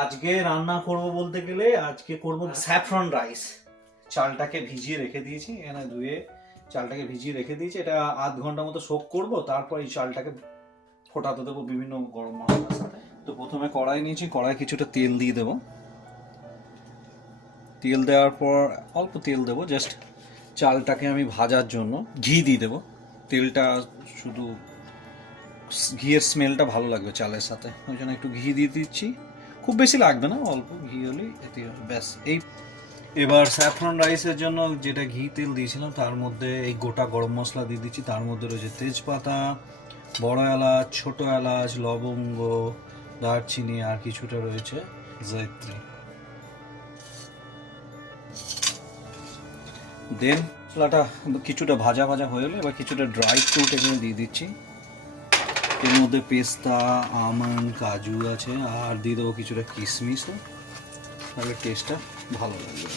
আজকে রান্না করব বলতে গেলে আজকে করব স্যাফরন রাইস। চালটাকে ভিজিয়ে রেখে দিয়েছি, এখানে ধুয়ে চালটাকে ভিজিয়ে রেখে দিয়েছি। এটা আধ ঘন্টা মতো সোক করব, তারপর এই চালটাকে ফোটাতে দেবো বিভিন্ন গরম মশলার সাথে। তো প্রথমে কড়াই নিয়েছি, কড়াই কিছুটা তেল দিয়ে দেবো। তেল দেওয়ার পর অল্প তেল দেবো, জাস্ট চালটাকে আমি ভাজার জন্য ঘি দিয়ে দেবো। তেলটা শুধু ঘিয়ের স্মেলটা ভালো লাগবে চালের সাথে, ওই জন্য একটু ঘি দিয়ে দিচ্ছি। খুব বেশি লাগবে না, অল্প ঘি হলেই এতে ব্যাস। এই এবার স্যাফরন রাইসের জন্য যেটা ঘি তেল দিয়েছিলাম তার মধ্যে এই গোটা গরম মশলা দিয়ে দিচ্ছি। তার মধ্যে রয়েছে তেজপাতা, বড় এলাচ, ছোট এলাচ, লবঙ্গ, দারচিনি, আর কিছুটা রয়েছে জয়ত্রী। দেন মশলাটা কিছুটা ভাজা ভাজা হয়ে গেলে এবার কিছুটা ড্রাই ফ্রুট এখানে দিয়ে দিচ্ছি। এর মধ্যে পেস্তা, আমন্ড, কাজু আছে, আর দিয়ে দেবো কিছুটা কিশমিশ, তাহলে টেস্টটা ভালো লাগবে।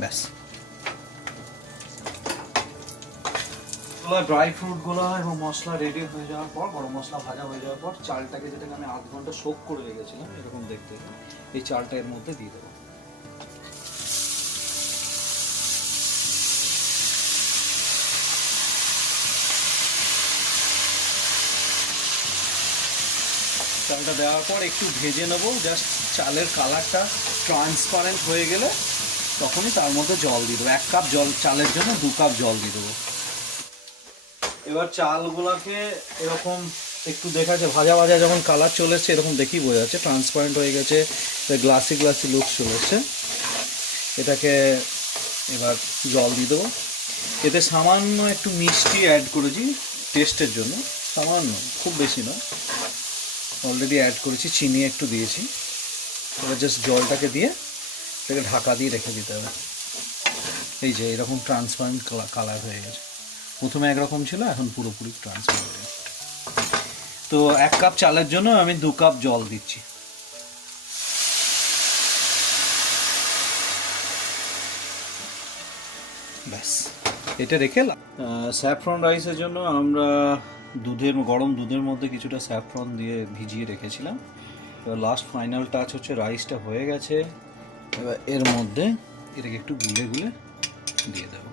ব্যাস, ড্রাই ফ্রুটগুলো এবং মশলা রেডি হয়ে যাওয়ার পর, গরম মশলা ভাজা হয়ে যাওয়ার পর, চালটাকে যেটাকে আমি আধ ঘন্টা সোক করে রেখেছিলাম এরকম দেখতে, এই চালটা এর মধ্যে দিয়ে দেবো। চালটা দেওয়ার পর একটু ভেজে নেবো, জাস্ট চালের কালারটা ট্রান্সপারেন্ট হয়ে গেলে তখনই তার মধ্যে জল দিয়ে দেবো। 1 কাপ জল, চালের জন্য 2 কাপ জল দিয়ে দেবো। এবার চালগুলোকে এরকম একটু দেখা যাচ্ছে ভাজা ভাজা যখন কালার চলে এসছে, এরকম দেখি বোঝা যাচ্ছে ট্রান্সপারেন্ট হয়ে গেছে, গ্লাসি গ্লাসি লুক চলে এসছে। এটাকে এবার জল দিয়ে দেবো। এতে সামান্য একটু মিষ্টি অ্যাড করেছি টেস্টের জন্য, সামান্য, খুব বেশি না, অলরেডি অ্যাড করেছি, চিনি একটু দিয়েছি। এবার জাস্ট জলটাকে দিয়ে এটাকে ঢাকা দিয়ে রেখে দিতে হবে। এই যে এরকম ট্রান্সপারেন্ট কালার হয়ে গেছে, প্রথমে একরকম ছিল, এখন পুরোপুরি ট্রান্সপারেন্ট হয়ে গেছে। তো 1 কাপ চালের জন্য আমি 2 কাপ জল দিচ্ছি। ব্যাস, এটা রেখে স্যাফরন রাইসের জন্য আমরা গরম দুধের মধ্যে কিছুটা স্যাফরন দিয়ে ভিজিয়ে রেখেছিলাম। এবার লাস্ট ফাইনাল টাচ হচ্ছে, রাইসটা হয়ে গেছে, এবার এর মধ্যে এটাকে একটু গুলে গুলে দিয়ে দেবো।